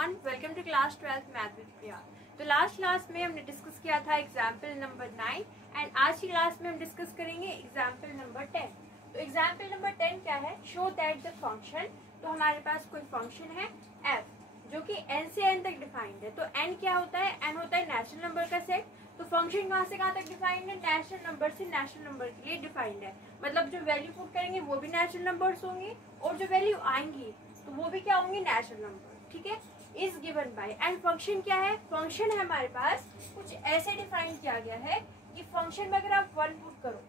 Everyone, welcome to class 12th math with Priya. तो last class में हमने डिस्कस किया था एग्जाम्पल नंबर 9 एंड आज की क्लास में हम डिस्कस करेंगे एग्जाम्पल नंबर 10। तो एग्जाम्पल नंबर 10 क्या है? Show that the function. तो हमारे पास कोई फंक्शन है f जो कि n से n तक डिफाइंड है। तो n क्या होता है? n होता है नेचुरल नंबर का सेट। तो फंक्शन कहाँ से कहाँ तक डिफाइंड है? नेचुरल नंबर से नेचुरल नंबर के लिए डिफाइंड है। मतलब जो वैल्यू पुट करेंगे वो भी नेचुरल नंबर्स होंगे और जो वैल्यू आएंगी तो वो भी क्या होंगे? Natural number. ठीक है, is given by. And function क्या है? फंक्शन है हमारे पास कुछ ऐसे डिफाइन किया गया है कि फंक्शन में अगर आप 1 पुट करो,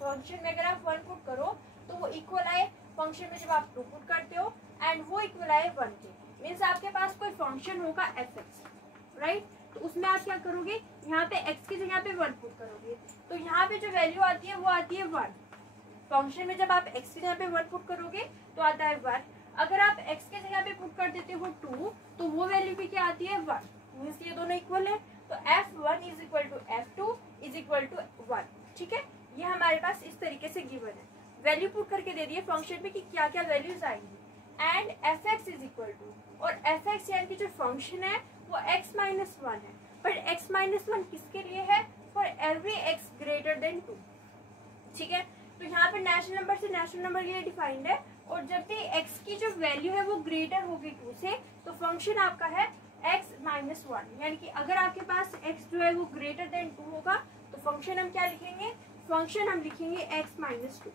फंक्शन में अगर आप 1 पुट करो तो वो इक्वल आए फंक्शन में जब आप 2 पुट करते हो एंड वो इक्वल आए 1 के। मीन्स आपके पास कोई फंक्शन होगा fx, राइट? तो उसमें आप क्या करोगे? यहाँ पे x की जगह पे 1 पुट करोगे तो यहाँ पे जो वैल्यू आती है वो आती है 1। फंक्शन में जब आप x की जगह पे 1 पुट करोगे तो आता है 1। अगर आप x की जगह पे पुट कर देते हो 2 तो वो वैल्यू भी क्या आती है? 1। मीन्स ये दोनों इक्वल है तो f1 is equal to f2 is equal to 1। ठीक है, ये हमारे पास इस तरीके से गिवन है। वैल्यू पुट करके दे दिए फंक्शन में कि क्या क्या वैल्यूज आएंगी and fx is equal to, और fx यानी कि जो फंक्शन है वो x माइनस 1 है। बट x माइनस 1 किसके लिए है? For every x greater than 2। ठीक है, तो यहाँ पे नेचुरल नंबर से नेचुरल नंबर के लिए डिफाइंड है और जब भी x की जो वैल्यू है वो ग्रेटर होगी 2 से तो फंक्शन आपका है x माइनस 1। यानी कि अगर आपके पास x जो है वो ग्रेटर देन 2 होगा तो फंक्शन हम क्या लिखेंगे? फंक्शन हम लिखेंगे x माइनस 2,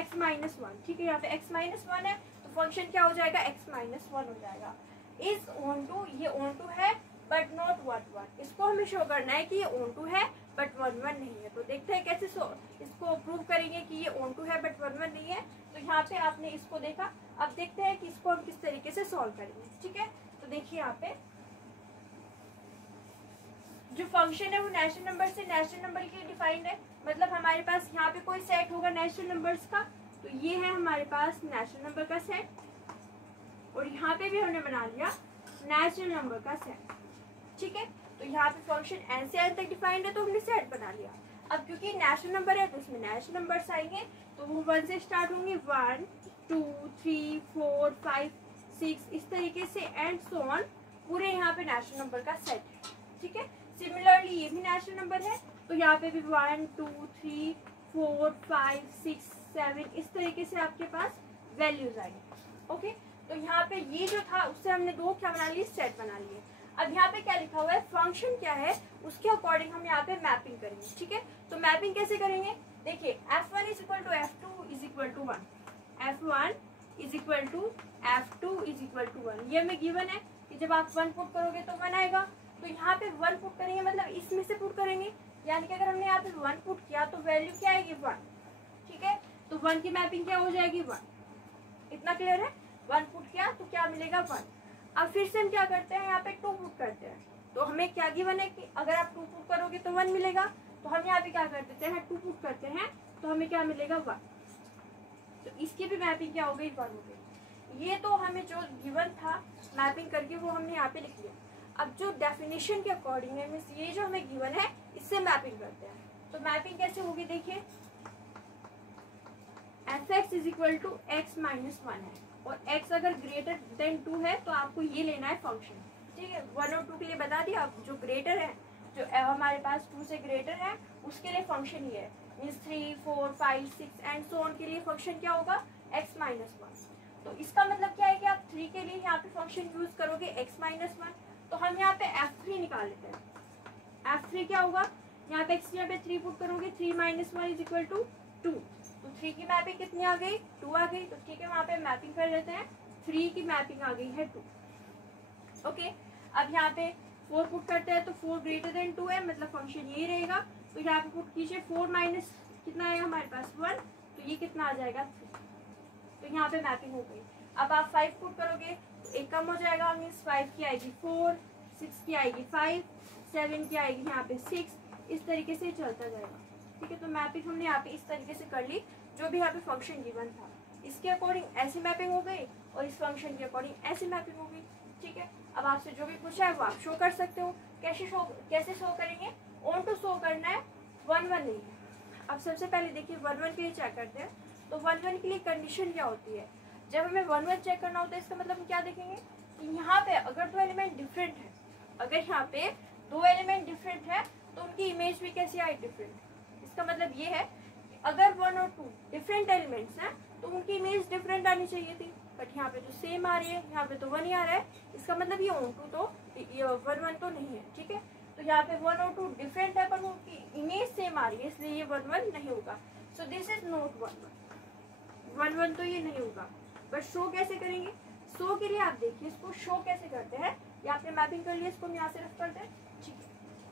x माइनस 1। ठीक है, यहाँ पे x माइनस 1 है तो फंक्शन क्या हो जाएगा? x माइनस 1 हो जाएगा। इज ऑन टू, ये ऑन टू है बट नॉट 1 इसको हमें शो करना है कि ये ऑन टू है बट 1 नहीं है। तो देखते हैं कैसे इसको प्रूव करेंगे कि ये ऑन टू है बट 1 नहीं है। तो यहाँ पे आपने इसको देखा, अब देखते हैं कि इसको हम किस तरीके से सॉल्व करेंगे। ठीक है, तो देखिए यहाँ पे जो फंक्शन है वो नेचुरल नंबर से नेचुरल नंबर के लिए डिफाइंड है। मतलब हमारे पास यहाँ पे कोई सेट होगा नेचुरल नंबर्स का, तो ये है हमारे पास नेचुरल नंबर का सेट और यहाँ पे भी हमने बना लिया नेचुरल नंबर का सेट। ठीक है, तो यहाँ पे फंक्शन n से n तक डिफाइंड है तो हमने सेट बना लिया। अब क्योंकि नेचुरल नंबर है तो उसमें नेचुरल नंबर्स आएंगे तो वो 1 से स्टार्ट होंगे, 1 2 3 4 5 6 इस तरीके से एंड सो ऑन, पूरे यहाँ पे नेचुरल नंबर का सेट है। ठीक है, सिमिलरली ये भी नेचुरल नंबर है तो यहाँ पे भी 1 2 3 4 5 6 7 इस तरीके से आपके पास वैल्यूज आएंगे। ओके, तो यहाँ पे ये जो था उससे हमने दो क्या बना लिए? सेट बना लिए। अब यहाँ पे क्या लिखा हुआ है? फंक्शन क्या है उसके अकॉर्डिंग हम यहाँ पे मैपिंग करेंगे। ठीक है, तो मैपिंग कैसे करेंगे? देखिए f1 is equal to f2 is equal to 1, f1 is equal to f2 is equal to 1। ये हमें गिवन है कि जब आप 1 पुट करोगे तो 1 आएगा। तो यहाँ पे 1 पुट करेंगे मतलब इसमें से पुट करेंगे, यानी कि अगर हमने यहाँ पे 1 पुट किया तो वैल्यू क्या आएगी? 1। ठीक है, तो 1 की मैपिंग क्या हो जाएगी? 1। इतना क्लियर है? 1 पुट किया तो क्या मिलेगा? 1। अब फिर से हम क्या करते हैं? यहाँ पे 2 पुट करते हैं तो हमें क्या गिवन है कि अगर आप 2 पुट करोगे तो 1 मिलेगा। तो हम यहाँ पे क्या कर देते हैं? 2 पुट करते हैं तो हमें क्या मिलेगा? 1। तो इसकी भी मैपिंग क्या हो गई? 1 हो गई। ये तो हमें जो गिवन था मैपिंग करके वो हमने यहाँ पे लिख लिया। अब जो डेफिनेशन के अकॉर्डिंग है, मीन्स ये जो हमें गिवन है इससे मैपिंग करते हैं। तो मैपिंग कैसे होगी? देखिए fx is equal to x minus 1 है और x अगर ग्रेटर देन 2 है तो आपको ये लेना है फंक्शन। ठीक है, 1 और 2 के लिए बता दिया। अब जो ग्रेटर है, जो हमारे पास 2 से ग्रेटर है उसके लिए फंक्शन ये है। मीन्स 3 4 5 6 एंड सो ऑन के लिए फंक्शन क्या होगा? x minus 1। तो इसका मतलब क्या है कि आप 3 के लिए यहाँ पे फंक्शन यूज करोगे x माइनस 1। तो हम यहाँ पे f3 निकाल लेते हैं। f3 क्या होगा? यहाँ पे x यहाँ पे 3 पुट करोगे, 3 माइनस 1 इज इक्वल टू 2। तो 3 की मैपिंग कितनी आ गई? 2 आ गई। तो ठीक है, वहाँ पे मैपिंग कर लेते हैं। 3 की मैपिंग आ गई है 2। ओके, अब यहाँ पे 4 पुट करते हैं तो 4 ग्रेटर देन 2 है, मतलब फंक्शन यही रहेगा। तो यहाँ पे पुट कीजिए, 4 माइनस कितना है हमारे पास? 1। तो ये कितना आ जाएगा? 3। तो यहाँ पे मैपिंग हो गई। अब आप 5 पुट करोगे तो एक कम हो जाएगा, मीन्स 5 की आएगी 4, 6 की आएगी 5, 7 की आएगी यहाँ पे 6, इस तरीके से चलता जाएगा। ठीक है, तो मैपिंग हमने यहाँ पे इस तरीके से कर ली। जो भी यहाँ पे फंक्शन गिवन था इसके अकॉर्डिंग ऐसी मैपिंग हो गई और इस फंक्शन के अकॉर्डिंग ऐसी मैपिंग हो गई। ठीक है, अब आपसे जो भी पूछा है वो आप शो कर सकते हो। कैसे शो करेंगे? ऑन टू शो करना है, 1 1 नहीं है। अब सबसे पहले देखिए 1 1 के लिए चेक करते हैं। तो 1 1 के लिए कंडीशन क्या होती है? जब हमें 1 1 चेक करना होता है इसका मतलब हम क्या देखेंगे कि यहाँ पे अगर दो एलिमेंट डिफरेंट है, अगर यहाँ पे दो एलिमेंट डिफरेंट है तो उनकी इमेज भी कैसी आई, डिफरेंट। इसका मतलब ये है कि अगर 1 और 2 डिफरेंट एलिमेंट्स हैं तो उनकी इमेज डिफरेंट आनी चाहिए थी, बट यहाँ पे तो सेम आ रही है, यहाँ पे तो 1 ही आ रहा है। इसका मतलब ये ऑन2 तो 1 तो नहीं है, ठीक है। तो यहाँ पे 1 और 2 डिफरेंट है पर उनकी इमेज सेम आ रही है, इसलिए ये 1 नहीं होगा। सो दिस इज नॉट 1 तो ये नहीं होगा। बट शो कैसे करेंगे, शो के लिए आप देखिए इसको शो कैसे करते हैं। ये आपने मैपिंग कर लिया, इसको हम यहाँ से रख करते हैं, ठीक है।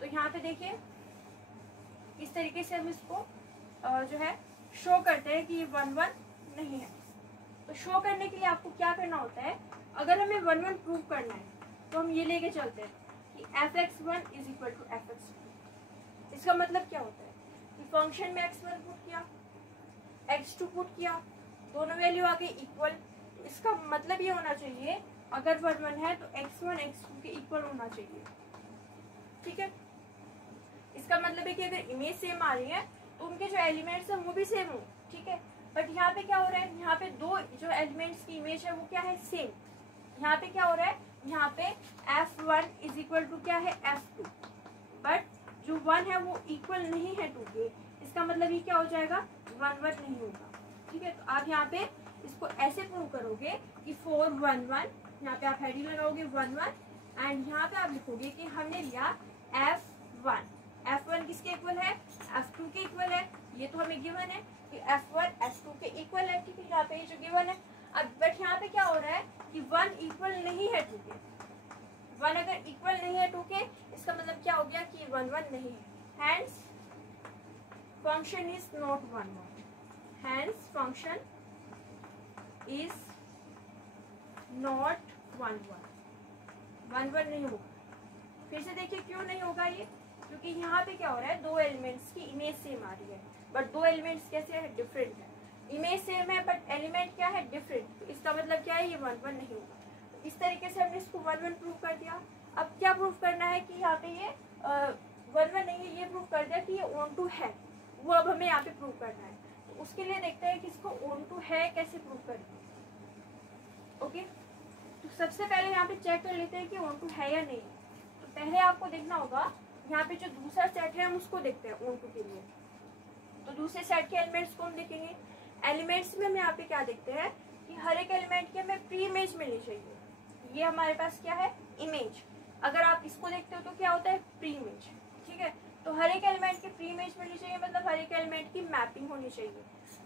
तो यहाँ पे देखिए इस तरीके से हम इसको जो है शो करते हैं कि ये 1 नहीं है। तो शो करने के लिए आपको क्या करना होता है, अगर हमें 1 प्रूव करना है तो हम ये लेके चलते हैं कि fx1 is equal to fx2। इसका मतलब क्या होता है कि फंक्शन में x1 पुट किया, x2 पुट किया, दोनों वैल्यू आ गई इक्वल। इसका मतलब ये होना चाहिए अगर 1 है तो x1 x2 के इक्वल होना चाहिए, ठीक है। इसका मतलब है कि अगर इमेज सेम आ रही है तो उनके जो एलिमेंट्स हैं वो भी सेम हो, ठीक है। बट यहाँ पे क्या हो रहा है, यहाँ पे दो जो एलिमेंट्स की इमेज है वो क्या है, सेम। यहाँ पे क्या हो रहा है, यहाँ पे f1 इज इक्वल टू क्या है, f2, बट जो 1 है वो इक्वल नहीं है 2 के। इसका मतलब ये क्या हो जाएगा, 1 नहीं होगा, ठीक है। तो आप यहाँ पे इसको ऐसे प्रूव करोगे कि 4 1 1, यहाँ पे आप हेडिंग लगाओगे 1 1 एंड यहाँ पे आप लिखोगे कि हमने लिया f1 किसके इक्वल है, f2 के इक्वल है। ये तो हमें गिवन है कि f1 f2 के इक्वल है, ठीक है। यहाँ पे ये जो गिवन है, अब बट यहाँ पे क्या हो रहा है कि 1 इक्वल नहीं है 2 के। 1 अगर इक्वल नहीं है 2 के, इसका मतलब क्या हो गया कि 1 नहीं है, hence function is not 1, hence function is not 1 नहीं होगा। फिर से देखिए क्यों नहीं होगा ये, क्योंकि यहाँ पे क्या हो रहा है, दो एलिमेंट्स की इमेज सेम आ रही है बट दो एलिमेंट्स कैसे है, डिफरेंट है। इमेज सेम है बट एलिमेंट क्या है, डिफरेंट। तो इसका मतलब क्या है, ये 1 नहीं होगा। तो इस तरीके से हमने इसको 1 प्रूव कर दिया। अब क्या प्रूव करना है कि यहाँ पे ये 1 नहीं है, ये प्रूव कर दिया कि ये ऑन2 है, वो अब हमें यहाँ पे प्रूव करना है। तो उसके लिए देखते हैं कि इसको ऑन2 है कैसे प्रूव करेंगे, ओके। तो सबसे पहले यहाँ पे चेक कर लेते हैं कि ऑन2 है या नहीं। तो पहले आपको देखना होगा, यहाँ पे जो दूसरा सेट है हम उसको देखते हैं ऑन2 के लिए। तो दूसरे सेट के एलिमेंट्स को हम देखेंगे। एलिमेंट्स में हम यहाँ पे क्या देखते हैं कि हर एक एलिमेंट की हमें प्री इमेज मिलनी चाहिए। ये हमारे पास क्या है, इमेज। अगर आप इसको देखते हो तो क्या होता है, प्री इमेज, ठीक है। तो हर एक एलिमेंट की प्री इमेज मिलनी चाहिए, मतलब हर एक एलिमेंट की मैपिंग होनी चाहिए।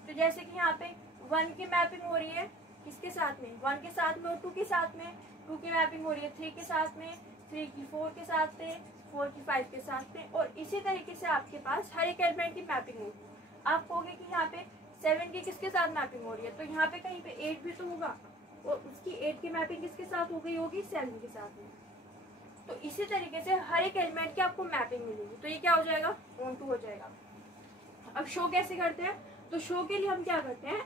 तो जैसे कि यहाँ पे 1 की मैपिंग हो रही है किसके साथ में, 1 के साथ में, और 2 के साथ में। 2 की मैपिंग हो रही है 3 के साथ में, 3 की 4 के साथ में, 4 की 5 के साथ में, और इसी तरीके से आपके पास हर एक एलिमेंट की मैपिंग होगी। आप कहोगे कि यहाँ पे 7 की किसके साथ मैपिंग हो रही है, तो यहाँ पे कहीं पे 8 भी तो होगा, और उसकी 8 की मैपिंग किसके साथ हो गई होगी, 7 के साथ में। तो इसी तरीके से हर एक एलिमेंट की आपको मैपिंग मिलेगी। तो ये क्या हो जाएगा, ऑन2 हो जाएगा। अब शो कैसे करते हैं, तो शो के लिए हम क्या करते हैं,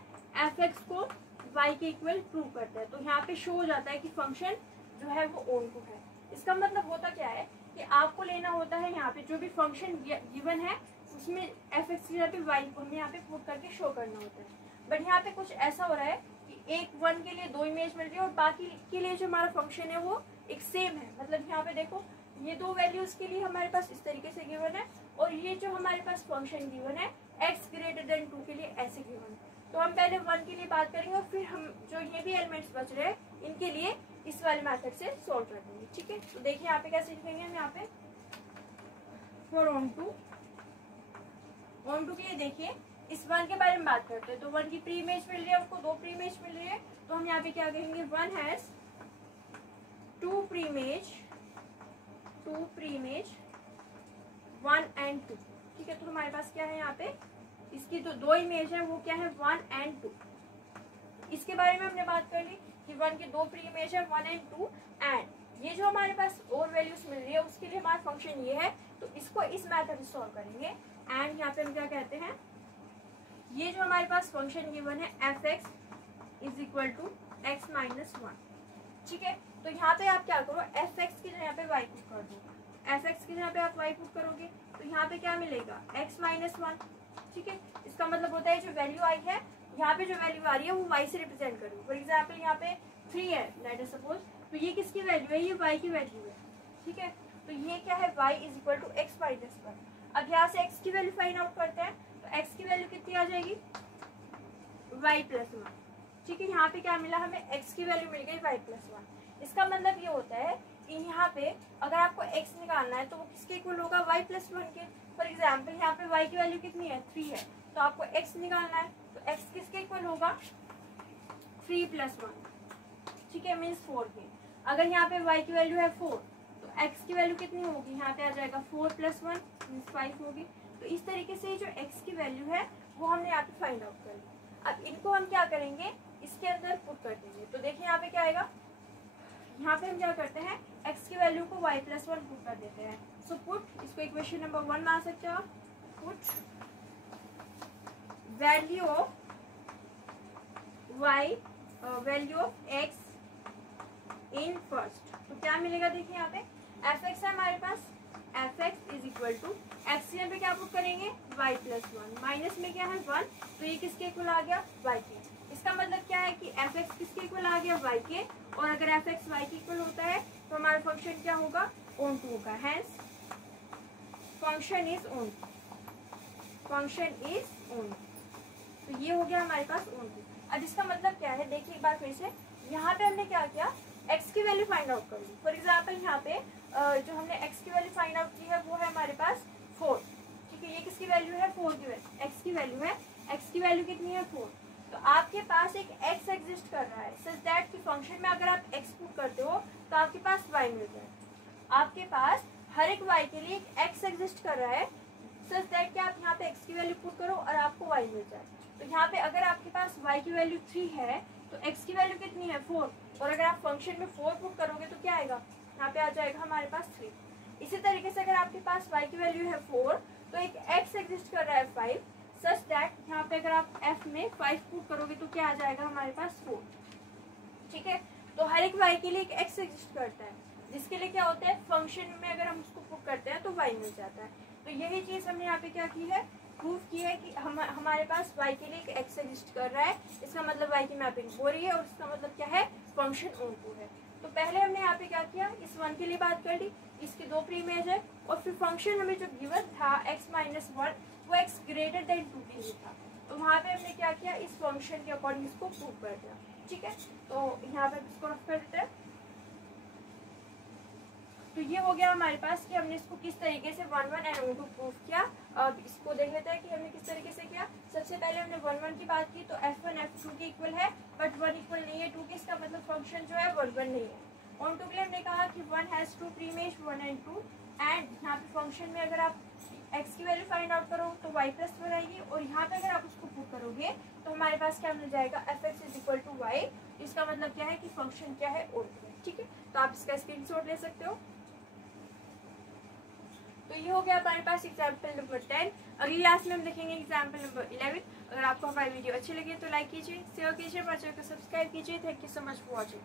fx को y के इक्वल प्रूव करते हैं। तो यहाँ पे शो हो जाता है कि फंक्शन जो है वो ऑन2 है। इसका मतलब होता क्या है कि आपको लेना होता है यहाँ पे जो भी फंक्शन गिवन है उसमें fx की जगह पे y को हमें यहाँ पे पुट करके शो करना होता है। बट यहाँ पे कुछ ऐसा हो रहा है कि एक 1 के लिए 2 इमेज मिल रही है और बाकी के लिए जो हमारा फंक्शन है वो एक सेम है। मतलब यहाँ पे देखो ये 2 वैल्यूज के लिए हमारे पास इस तरीके से गिवन है, और ये जो हमारे पास फंक्शन गिवन है x ग्रेटर देन 2 के लिए ऐसे गिवन है। तो हम पहले 1 के लिए बात करेंगे और फिर हम जो ये भी एलिमेंट्स बच रहे हैं इनके लिए इस वाले मेथड से सॉल्व कर देंगे, ठीक है। तो देखिए यहाँ पे कैसे लिखेंगे हम, यहाँ पे फॉर ऑन2 के लिए देखिए इस 1 के बारे में बात करते हैं। तो 1 की प्री इमेज मिल रही है, उसको 2 प्री इमेज मिल रही है। तो हम यहाँ पे क्या कहेंगे, 1 हैज 2 प्री इमेज 1 and 2, ठीक है। तो हमारे पास क्या है यहाँ पे, इसकी जो 2 इमेज है वो क्या है, 1 and 2। इसके बारे में हमने बात कर ली कि 1 की 2 प्री इमेज है 1 and 2, एंड ये जो हमारे पास और वैल्यूज मिल रही है उसके लिए हमारा फंक्शन ये है। तो इसको इस मेथड से सॉल्व करेंगे। एंड यहाँ पे हम क्या कहते हैं, ये जो हमारे पास फंक्शन गिवन है fx is equal to x minus 1, ठीक है। तो यहाँ पे आप क्या करो, fx की जगह पे y पुट कर दो। fx की जगह पे आप y पुट करोगे तो यहाँ पे क्या मिलेगा, x माइनस 1, ठीक है। इसका मतलब होता है जो वैल्यू आई है, यहाँ पे जो वैल्यू आ रही है वो y से रिप्रेजेंट करो। फॉर एग्जाम्पल यहाँ पे 3 है, लेट अस सपोज तो ये किसकी वैल्यू है, ये y की वैल्यू है, ठीक है। तो ये क्या है, y is equal to x minus one. अब यहाँ से x की वैल्यू फाइंड आउट करते हैं, तो x की वैल्यू कितनी आ जाएगी, y प्लस वन, ठीक है। यहाँ पे क्या मिला हमें, x की वैल्यू मिल गई y प्लस वन। इसका मतलब ये होता है कि यहाँ पे अगर आपको x निकालना है तो वो किसके इक्वल होगा, y प्लस वन के। फॉर एग्जाम्पल यहाँ पे y की वैल्यू कितनी है, 3 है, तो आपको x निकालना है, तो x किसके इक्वल होगा, 3 प्लस वन, ठीक है, मीन्स 4 के। अगर यहाँ पे y की वैल्यू है 4, तो x की वैल्यू कितनी होगी, यहाँ पे आ जाएगा 4 प्लस वन मीन्स 5 होगी। तो इस तरीके से जो x की वैल्यू है वो हमने यहाँ पे फाइंड आउट कर ली। अब इनको हम क्या करेंगे, इसके अंदर पुट कर देंगे। तो देखिए यहाँ पे क्या आएगा, यहाँ पे हम क्या करते हैं, x की वैल्यू को y प्लस वन पुट कर देते हैं। सो पुट, इसको इक्वेशन नंबर 1 मान सकते हो आप। Put value of y, value of x in first, तो क्या मिलेगा, देखिए यहाँ पे f(x) है हमारे पास, f(x) is equal to x यहाँ पे क्या पुट करेंगे, y प्लस वन, माइनस में क्या है 1, तो ये किसके इक्वल आ गया, y के। इसका मतलब क्या है कि f(x) किसके इक्वल आ गया, y के, और अगर f(x) y के इक्वल होता है तो हमारा फंक्शन क्या होगा, ऑन टू होगा। Hence function is on, function is on, तो ये हो गया हमारे पास ऑन टू। अब इसका मतलब क्या है, देखिए एक बार फिर से, यहाँ पे हमने क्या किया, x की वैल्यू फाइंड आउट कर ली। फॉर एग्जाम्पल यहाँ पे जो हमने x की वैल्यू फाइंड आउट की है वो है हमारे पास 4, ठीक है। ये किसकी वैल्यू है, 4 की वैल्यू, x की वैल्यू है, x की वैल्यू कितनी है 4। तो आपके पास एक x एग्जिस्ट कर रहा है सच दैट कि फंक्शन में अगर आप x पुट करते हो तो आपके पास y मिल जाए। आपके पास हर एक y के लिए एक x एग्जिस्ट कर रहा है सच दैट कि आप यहाँ पे x की वैल्यू पुट करो और आपको y मिल जाए। तो यहाँ पे अगर आपके पास y की वैल्यू 3 है तो x की वैल्यू कितनी है 4, और अगर आप फंक्शन में 4 पुट करोगे तो क्या आएगा, यहाँ पे आ जाएगा हमारे पास 3। इसी तरीके से अगर आपके पास y की वैल्यू है 4 तो एक x एग्जिस्ट कर रहा है 5 सच दैट यहाँ पे अगर आप f में 5 पुट करोगे तो क्या आ जाएगा हमारे पास 4, ठीक है। तो हर एक y के लिए एक x एग्जिस्ट करता है, जिसके लिए क्या होता है, फंक्शन में अगर हम उसको पुट करते हैं तो y मिल जाता है। तो यही चीज हमने यहाँ पे क्या की है, प्रूफ की है कि हमारे पास y के लिए एक x एग्जिस्ट कर रहा है, इसका मतलब y की मैपिंग हो रही है, और इसका मतलब क्या है, फंक्शन ऑन टू है। तो पहले हमने यहाँ पे क्या किया, इस 1 के लिए बात कर ली, इसके 2 प्रीइमेज है, और फिर फंक्शन हमें जो गिवन था x माइनस वन, वो x ग्रेटर देन 2 के लिए था। तो वहाँ पे हमने क्या किया, इस फंक्शन के अकॉर्डिंग इसको प्रूव कर दिया, ठीक है। तो यहाँ पे इसको रफ कर देते हैं। तो ये हो गया हमारे पास कि हमने इसको किस तरीके से 1 1 एंड 2 प्रूव किया। अब इसको देख लेते हैं कि हमने किस तरीके से किया। सबसे पहले हमने 1 1 की बात की, तो f1 f2 के इक्वल है, बट 1 इक्वल नहीं है 2 के, इसका मतलब फंक्शन जो है 1 1 नहीं है। ऑन टू के लिए हमने कहा कि 1 हैज 2 प्रीमेज 1 एंड 2, एंड यहाँ पे फंक्शन में अगर आप x की वैल्यू फाइंड आउट करो तो y प्लस वन आएगी, और यहाँ पे अगर आप उसको पुट करोगे तो हमारे पास क्या मिल जाएगा, f(x) is equal to y। इसका मतलब क्या है कि फंक्शन क्या है, ऑन टू है, ठीक है। तो आप इसका स्क्रीनशॉट ले सकते हो। तो ये हो गया हमारे पास एग्जाम्पल नंबर 10। अगली क्लास में हम देखेंगे एग्जाम्पल नंबर 11। अगर आपको हमारी वीडियो अच्छी लगी तो लाइक कीजिए, शेयर कीजिए, हमारे चैनल को सब्सक्राइब कीजिए। Thank you so much for watching.